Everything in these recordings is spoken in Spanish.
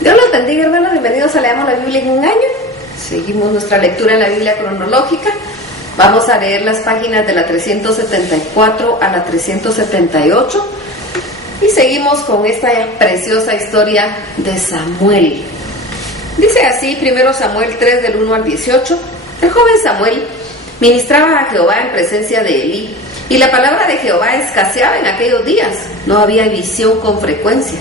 Dios los bendiga, hermanos, bienvenidos a Leamos la Biblia en un año. Seguimos nuestra lectura en la Biblia cronológica. Vamos a leer las páginas de la 374 a la 378 y seguimos con esta preciosa historia de Samuel. Dice así, 1 Samuel 3 del 1 al 18. El joven Samuel ministraba a Jehová en presencia de Elí, y la palabra de Jehová escaseaba en aquellos días, no había visión con frecuencia.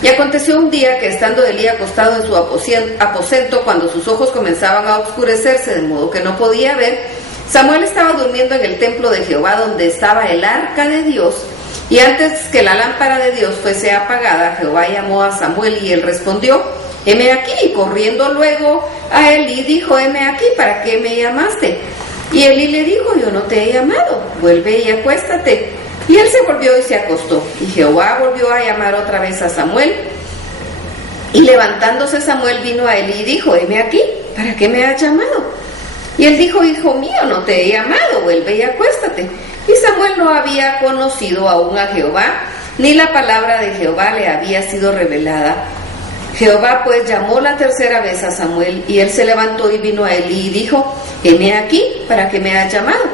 Y aconteció un día que, estando Elí acostado en su aposento, cuando sus ojos comenzaban a oscurecerse de modo que no podía ver, Samuel estaba durmiendo en el templo de Jehová, donde estaba el arca de Dios, y antes que la lámpara de Dios fuese apagada, Jehová llamó a Samuel, y él respondió: heme aquí. Y corriendo luego a Elí dijo: heme aquí, ¿para qué me llamaste? Y Elí le dijo: yo no te he llamado, vuelve y acuéstate. Y él se volvió y se acostó. Y Jehová volvió a llamar otra vez a Samuel. Y levantándose Samuel vino a Elí y dijo: heme aquí, ¿para qué me has llamado? Y él dijo: hijo mío, no te he llamado, vuelve y acuéstate. Y Samuel no había conocido aún a Jehová, ni la palabra de Jehová le había sido revelada. Jehová pues llamó la tercera vez a Samuel, y él se levantó y vino a Elí y dijo: heme aquí, ¿para qué me has llamado?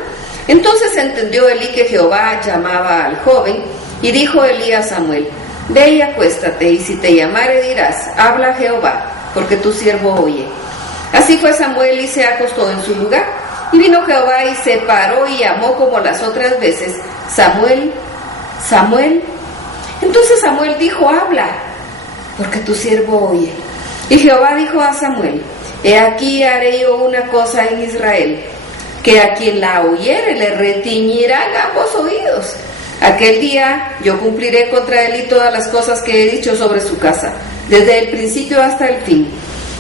Entonces entendió Elí que Jehová llamaba al joven, y dijo Elí a Samuel: ve y acuéstate, y si te llamare dirás: habla Jehová, porque tu siervo oye. Así fue Samuel, y se acostó en su lugar. Y vino Jehová y se paró y llamó como las otras veces: Samuel, Samuel. Entonces Samuel dijo: habla, porque tu siervo oye. Y Jehová dijo a Samuel: he aquí haré yo una cosa en Israel, que a quien la oyere le retiñirán ambos oídos. Aquel día yo cumpliré contra él y todas las cosas que he dicho sobre su casa, desde el principio hasta el fin.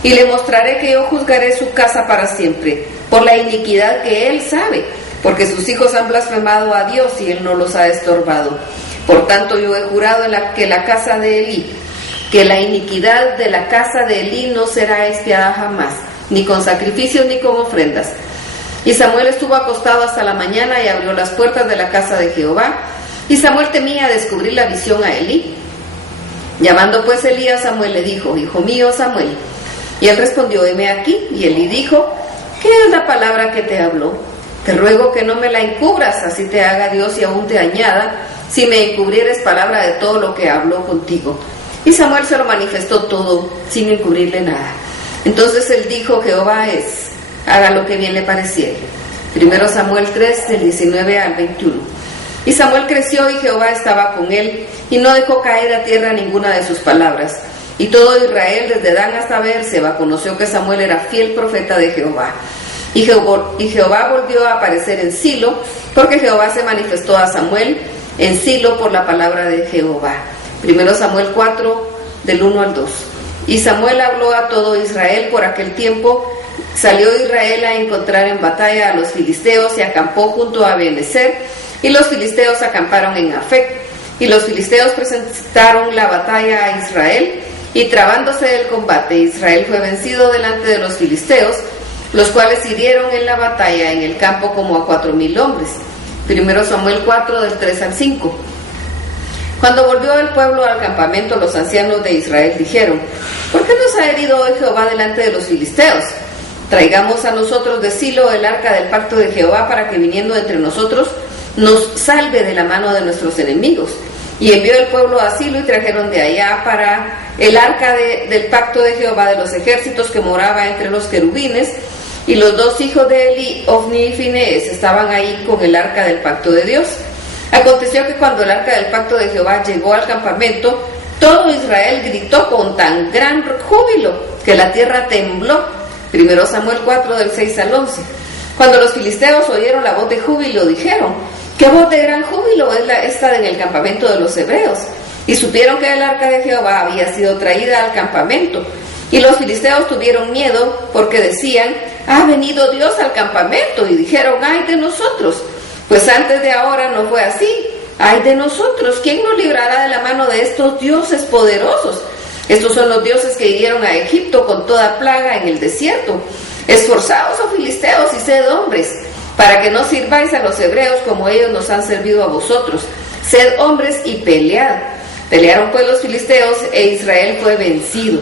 Y le mostraré que yo juzgaré su casa para siempre, por la iniquidad que él sabe, porque sus hijos han blasfemado a Dios y él no los ha estorbado. Por tanto yo he jurado que la casa de Elí, que la iniquidad de la casa de Elí no será expiada jamás, ni con sacrificios ni con ofrendas. Y Samuel estuvo acostado hasta la mañana y abrió las puertas de la casa de Jehová. Y Samuel temía descubrir la visión a Elí. Llamando pues Elí a Samuel, le dijo: hijo mío Samuel. Y él respondió: heme aquí. Y Elí dijo: ¿qué es la palabra que te habló? Te ruego que no me la encubras, así te haga Dios y aún te añada, si me encubrieres palabra de todo lo que habló contigo. Y Samuel se lo manifestó todo, sin encubrirle nada. Entonces él dijo: Jehová es, haga lo que bien le pareciere. 1 Samuel 3, del 19 al 21. Y Samuel creció, y Jehová estaba con él, y no dejó caer a tierra ninguna de sus palabras. Y todo Israel, desde Dan hasta Beerseba, conoció que Samuel era fiel profeta de Jehová. Y Jehová volvió a aparecer en Silo, porque Jehová se manifestó a Samuel en Silo por la palabra de Jehová. 1 Samuel 4, del 1 al 2. Y Samuel habló a todo Israel por aquel tiempo. Salió Israel a encontrar en batalla a los filisteos y acampó junto a Ebenezer, y los filisteos acamparon en Afec. Y los filisteos presentaron la batalla a Israel, y trabándose el combate, Israel fue vencido delante de los filisteos, los cuales hirieron en la batalla en el campo como a 4,000 hombres. 1 Samuel 4, del 3 al 5. Cuando volvió el pueblo al campamento, los ancianos de Israel dijeron: ¿por qué nos ha herido hoy Jehová delante de los filisteos? Traigamos a nosotros de Silo el arca del pacto de Jehová, para que viniendo entre nosotros nos salve de la mano de nuestros enemigos. Y envió el pueblo a Silo, y trajeron de allá para el arca del pacto de Jehová de los ejércitos, que moraba entre los querubines. Y los dos hijos de Elí, Ofni y Finees, estaban ahí con el arca del pacto de Dios. Aconteció que cuando el arca del pacto de Jehová llegó al campamento, todo Israel gritó con tan gran júbilo que la tierra tembló. 1 Samuel 4, del 6 al 11. Cuando los filisteos oyeron la voz de júbilo, dijeron: ¿qué voz de gran júbilo es esta en el campamento de los hebreos? Y supieron que el arca de Jehová había sido traída al campamento. Y los filisteos tuvieron miedo, porque decían: ha venido Dios al campamento. Y dijeron: ay de nosotros, pues antes de ahora no fue así. Ay de nosotros, ¿quién nos librará de la mano de estos dioses poderosos? Estos son los dioses que hirieron a Egipto con toda plaga en el desierto. Esforzaos, oh filisteos, y sed hombres, para que no sirváis a los hebreos como ellos nos han servido a vosotros. Sed hombres y pelead. Pelearon pues los filisteos e Israel fue vencido.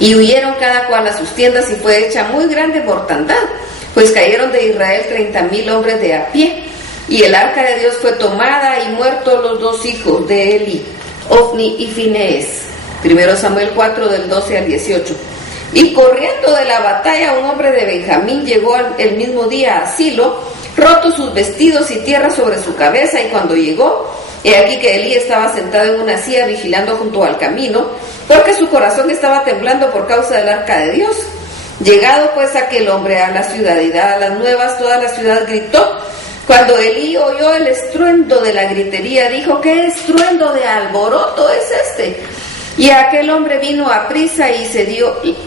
Y huyeron cada cual a sus tiendas y fue hecha muy grande mortandad, pues cayeron de Israel 30,000 hombres de a pie. Y el arca de Dios fue tomada y muertos los dos hijos de Eli, Ofni y Finees. 1 Samuel 4 del 12 al 18. Y corriendo de la batalla un hombre de Benjamín llegó el mismo día a Silo, roto sus vestidos y tierra sobre su cabeza, y cuando llegó, he aquí que Elí estaba sentado en una silla vigilando junto al camino, porque su corazón estaba temblando por causa del arca de Dios. Llegado pues aquel hombre a la ciudad y dadas las nuevas, toda la ciudad gritó. Cuando Elí oyó el estruendo de la gritería, dijo: ¿qué estruendo de alboroto es este? Y aquel hombre vino a prisa y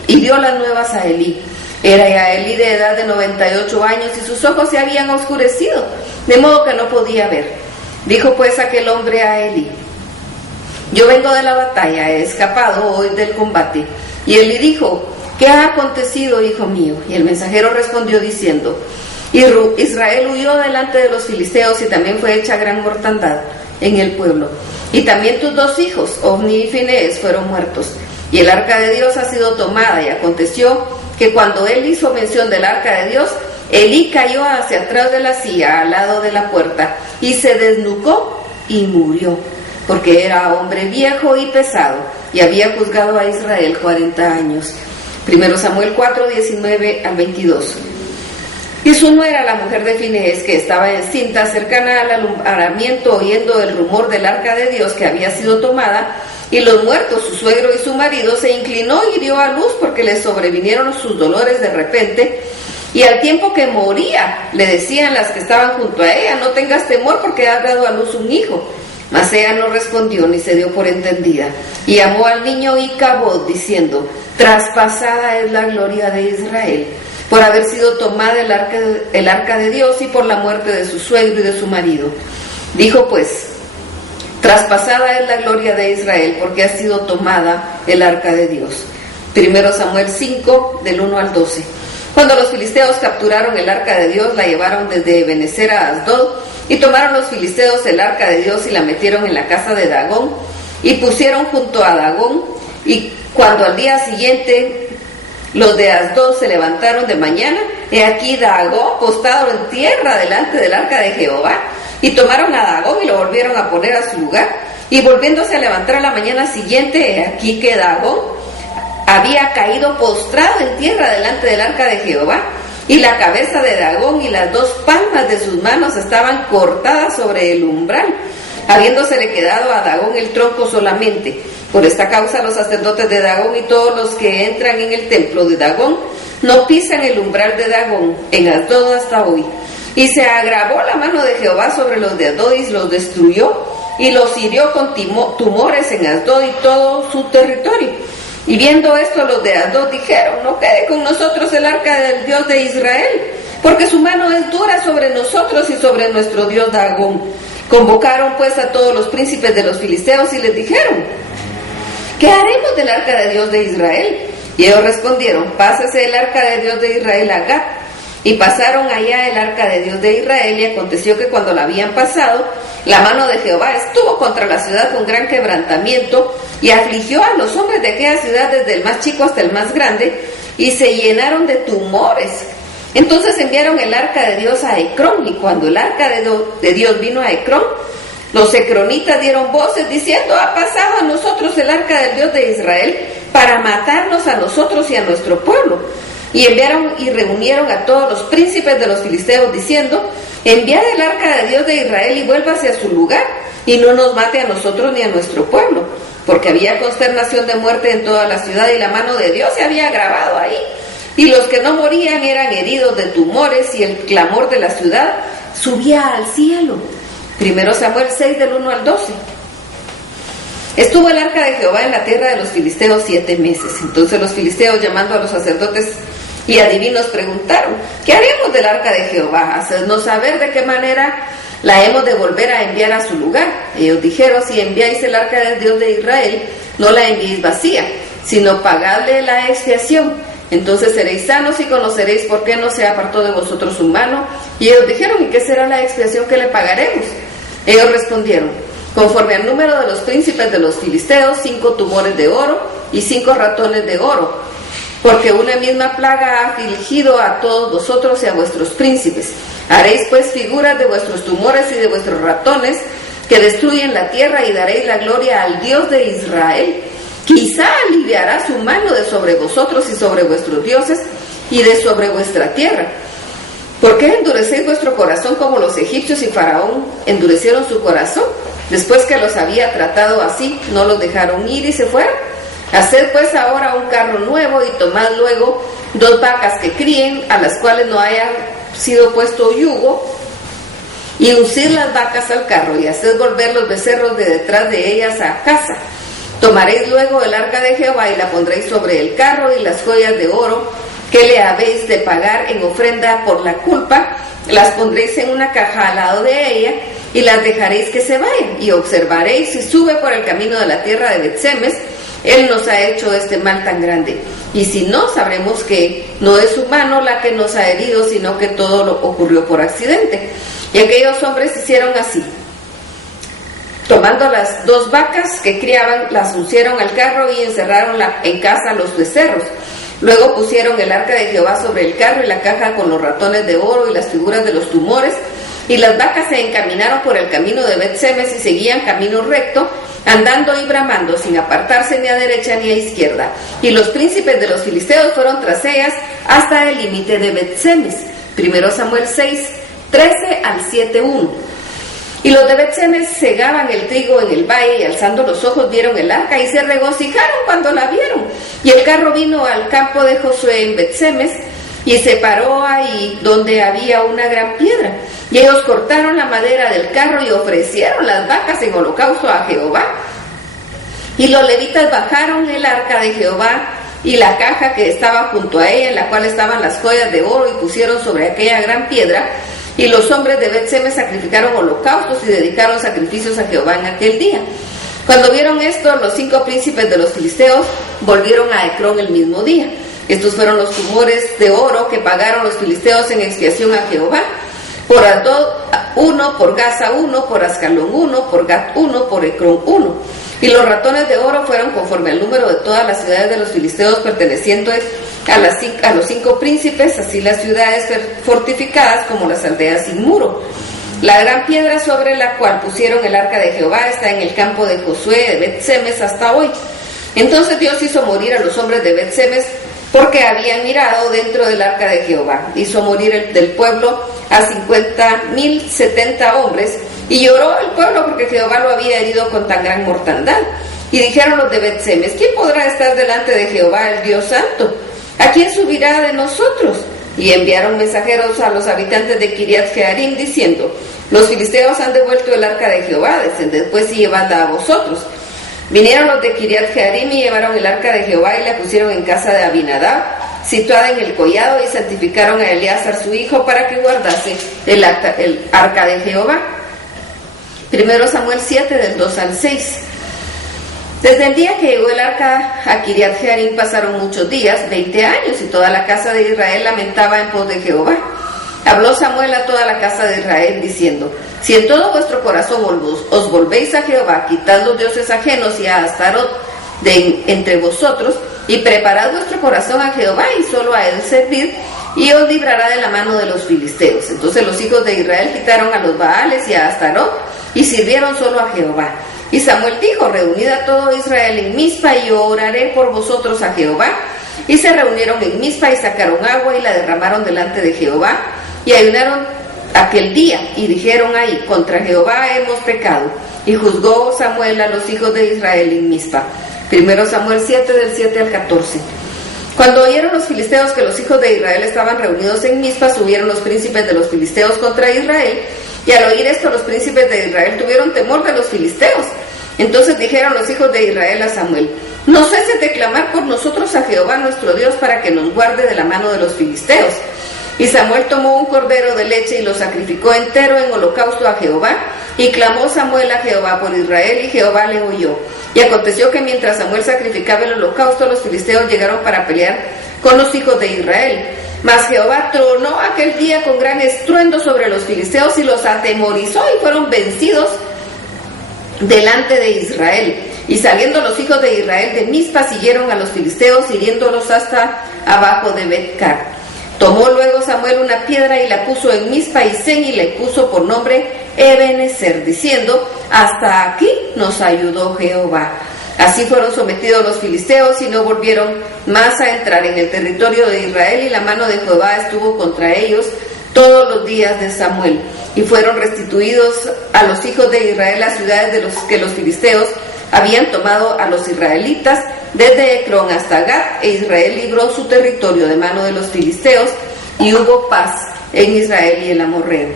dio las nuevas a Elí. Era ya Elí de edad de 98 años y sus ojos se habían oscurecido, de modo que no podía ver. Dijo pues aquel hombre a Elí: yo vengo de la batalla, he escapado hoy del combate. Y Elí dijo: ¿qué ha acontecido, hijo mío? Y el mensajero respondió diciendo: Israel huyó delante de los filisteos y también fue hecha gran mortandad en el pueblo. Y también tus dos hijos, Ofni y Finees, fueron muertos. Y el arca de Dios ha sido tomada. Y aconteció que cuando él hizo mención del arca de Dios, Elí cayó hacia atrás de la silla, al lado de la puerta, y se desnucó y murió, porque era hombre viejo y pesado, y había juzgado a Israel 40 años. 1 Samuel 4, 19 al 22. Y su nuera, la mujer de Finees, que estaba encinta, cercana al alumbramiento, oyendo el rumor del arca de Dios que había sido tomada, y los muertos, su suegro y su marido, se inclinó y dio a luz, porque le sobrevinieron sus dolores de repente. Y al tiempo que moría, le decían las que estaban junto a ella: no tengas temor, porque has dado a luz un hijo. Mas ella no respondió ni se dio por entendida. Y llamó al niño Icabod, diciendo: traspasada es la gloria de Israel, por haber sido tomada el arca de Dios y por la muerte de su suegro y de su marido. Dijo pues: traspasada es la gloria de Israel, porque ha sido tomada el arca de Dios. 1 Samuel 5, del 1 al 12. Cuando los filisteos capturaron el arca de Dios, la llevaron desde Ebenezer a Asdod, y tomaron los filisteos el arca de Dios y la metieron en la casa de Dagón, y pusieron junto a Dagón. Y cuando al día siguiente los de Asdod se levantaron de mañana, he aquí Dagón postado en tierra delante del arca de Jehová. Y tomaron a Dagón y lo volvieron a poner a su lugar. Y volviéndose a levantar a la mañana siguiente, he aquí que Dagón había caído postrado en tierra delante del arca de Jehová. Y la cabeza de Dagón y las dos palmas de sus manos estaban cortadas sobre el umbral, habiéndosele quedado a Dagón el tronco solamente. Por esta causa los sacerdotes de Dagón y todos los que entran en el templo de Dagón no pisan el umbral de Dagón en Asdod hasta hoy. Y se agravó la mano de Jehová sobre los de Asdod y los destruyó, y los hirió con tumores en Asdod y todo su territorio. Y viendo esto, los de Asdod dijeron: no quede con nosotros el arca del Dios de Israel, porque su mano es dura sobre nosotros y sobre nuestro Dios Dagón. Convocaron pues a todos los príncipes de los filisteos y les dijeron: ¿qué haremos del arca de Dios de Israel? Y ellos respondieron: pásese el arca de Dios de Israel a Gat. Y pasaron allá el arca de Dios de Israel, y aconteció que cuando la habían pasado, la mano de Jehová estuvo contra la ciudad con gran quebrantamiento, y afligió a los hombres de aquella ciudad desde el más chico hasta el más grande, y se llenaron de tumores. Entonces enviaron el arca de Dios a Ecrón, y cuando el arca de Dios vino a Ecrón, los ecronitas dieron voces diciendo: ha pasado a nosotros el arca del Dios de Israel para matarnos a nosotros y a nuestro pueblo. Y enviaron y reunieron a todos los príncipes de los filisteos diciendo: enviad el arca de Dios de Israel y vuélvase a su lugar, y no nos mate a nosotros ni a nuestro pueblo, porque había consternación de muerte en toda la ciudad, y la mano de Dios se había agravado ahí, y los que no morían eran heridos de tumores, y el clamor de la ciudad subía al cielo. 1 Samuel 6, del 1 al 12. Estuvo el arca de Jehová en la tierra de los filisteos 7 meses. Entonces los filisteos, llamando a los sacerdotes y adivinos, preguntaron: ¿qué haremos del arca de Jehová? Hacednos saber de qué manera la hemos de volver a enviar a su lugar. Ellos dijeron: si enviáis el arca del Dios de Israel, no la enviéis vacía, sino pagadle la expiación. Entonces seréis sanos y conoceréis por qué no se apartó de vosotros su mano. Y ellos dijeron: ¿y qué será la expiación que le pagaremos? Ellos respondieron: conforme al número de los príncipes de los filisteos, 5 tumores de oro y 5 ratones de oro, porque una misma plaga ha afligido a todos vosotros y a vuestros príncipes. Haréis pues figuras de vuestros tumores y de vuestros ratones que destruyen la tierra, y daréis la gloria al Dios de Israel. Quizá aliviará su mano de sobre vosotros y sobre vuestros dioses y de sobre vuestra tierra. ¿Por qué endurecéis vuestro corazón como los egipcios y Faraón endurecieron su corazón? Después que los había tratado así, no los dejaron ir y se fueron. Haced pues ahora un carro nuevo y tomad luego 2 vacas que críen, a las cuales no haya sido puesto yugo, y uncid las vacas al carro, y haced volver los becerros de detrás de ellas a casa. Tomaréis luego el arca de Jehová y la pondréis sobre el carro, y las joyas de oro que le habéis de pagar en ofrenda por la culpa, las pondréis en una caja al lado de ella, y las dejaréis que se vayan, y observaréis si sube por el camino de la tierra de Bet-Semes. Él nos ha hecho este mal tan grande, y si no, sabremos que no es su mano la que nos ha herido, sino que todo lo ocurrió por accidente. Y aquellos hombres hicieron así. Tomando las 2 vacas que criaban, las uncieron al carro y encerraron en casa los becerros. Luego pusieron el arca de Jehová sobre el carro y la caja con los ratones de oro y las figuras de los tumores, y las vacas se encaminaron por el camino de Bet-Semes y seguían camino recto, andando y bramando, sin apartarse ni a derecha ni a izquierda. Y los príncipes de los filisteos fueron tras ellas hasta el límite de Bet-Semes. 1 Samuel 6, 13 al 7:1. Y los de Bet-Semes segaban el trigo en el valle, y alzando los ojos vieron el arca y se regocijaron cuando la vieron. Y el carro vino al campo de Josué en Bet-Semes y se paró ahí donde había una gran piedra. Y ellos cortaron la madera del carro y ofrecieron las vacas en holocausto a Jehová. Y los levitas bajaron el arca de Jehová y la caja que estaba junto a ella, en la cual estaban las joyas de oro, y pusieron sobre aquella gran piedra. Y los hombres de Bet-Semes sacrificaron holocaustos y dedicaron sacrificios a Jehová en aquel día. Cuando vieron esto, los 5 príncipes de los filisteos volvieron a Ecrón el mismo día. Estos fueron los tumores de oro que pagaron los filisteos en expiación a Jehová: por Asdod 1, por Gaza 1, por Ascalón 1, por Gat 1, por Ecrón 1. Y los ratones de oro fueron conforme al número de todas las ciudades de los filisteos pertenecientes a los 5 príncipes, así las ciudades fortificadas como las aldeas sin muro. La gran piedra sobre la cual pusieron el arca de Jehová está en el campo de Josué de Bet-Semes hasta hoy. Entonces Dios hizo morir a los hombres de Bet-Semes porque habían mirado dentro del arca de Jehová. Hizo morir del pueblo a 50,070 hombres, y lloró el pueblo porque Jehová lo había herido con tan gran mortandad. Y dijeron los de Bet-Semes: ¿quién podrá estar delante de Jehová, el Dios santo? ¿A quién subirá de nosotros? Y enviaron mensajeros a los habitantes de Kiriat Jearim diciendo: los filisteos han devuelto el arca de Jehová, descended pues y llevadla a vosotros. Vinieron los de Kiriat Jearim y llevaron el arca de Jehová y la pusieron en casa de Abinadab, situada en el collado, y santificaron a Eleazar su hijo para que guardase el arca de Jehová. 1 Samuel 7, del 2 al 6. Desde el día que llegó el arca a Kiriat Jearim pasaron muchos días, 20 años, y toda la casa de Israel lamentaba en pos de Jehová. Habló Samuel a toda la casa de Israel diciendo: si en todo vuestro corazón os volvéis a Jehová, quitad los dioses ajenos y a Astarot de entre vosotros, y preparad vuestro corazón a Jehová y solo a él servid, y os librará de la mano de los filisteos. Entonces los hijos de Israel quitaron a los Baales y a Astarot y sirvieron solo a Jehová. Y Samuel dijo: reunid a todo Israel en Mizpa, y yo oraré por vosotros a Jehová. Y se reunieron en Mizpa y sacaron agua y la derramaron delante de Jehová, y ayunaron aquel día, y dijeron ahí: contra Jehová hemos pecado. Y juzgó Samuel a los hijos de Israel en Mizpa. 1 Samuel 7, del 7 al 14. Cuando oyeron los filisteos que los hijos de Israel estaban reunidos en Mizpa, subieron los príncipes de los filisteos contra Israel, y al oír esto los príncipes de Israel tuvieron temor de los filisteos. Entonces dijeron los hijos de Israel a Samuel: no ceses de clamar por nosotros a Jehová nuestro Dios para que nos guarde de la mano de los filisteos. Y Samuel tomó un cordero de leche y lo sacrificó entero en holocausto a Jehová, y clamó Samuel a Jehová por Israel, y Jehová le oyó. Y aconteció que mientras Samuel sacrificaba el holocausto, los filisteos llegaron para pelear con los hijos de Israel. Mas Jehová tronó aquel día con gran estruendo sobre los filisteos y los atemorizó, y fueron vencidos delante de Israel. Y saliendo los hijos de Israel de Mizpa, siguieron a los filisteos, hiriéndolos hasta abajo de Bet-car. Tomó luego Samuel una piedra y la puso en Mizpa y Sen, y le puso por nombre Ebenezer, diciendo: hasta aquí nos ayudó Jehová. Así fueron sometidos los filisteos y no volvieron más a entrar en el territorio de Israel, y la mano de Jehová estuvo contra ellos todos los días de Samuel. Y fueron restituidos a los hijos de Israel las ciudades de los que los filisteos habían tomado a los israelitas, desde Ecrón hasta Gat, e Israel libró su territorio de mano de los filisteos, y hubo paz en Israel y el amorreo.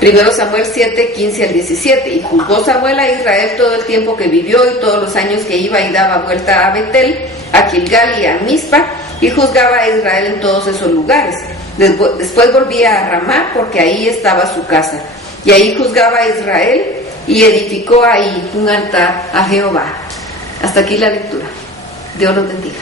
1 Samuel 7, 15 al 17. Y juzgó Samuel a Israel todo el tiempo que vivió, y todos los años que iba y daba vuelta a Betel, a Gilgal y a Mizpa, y juzgaba a Israel en todos esos lugares. Después volvía a Ramá, porque ahí estaba su casa, y ahí juzgaba a Israel, y edificó ahí un altar a Jehová. Hasta aquí la lectura. Dios los bendiga.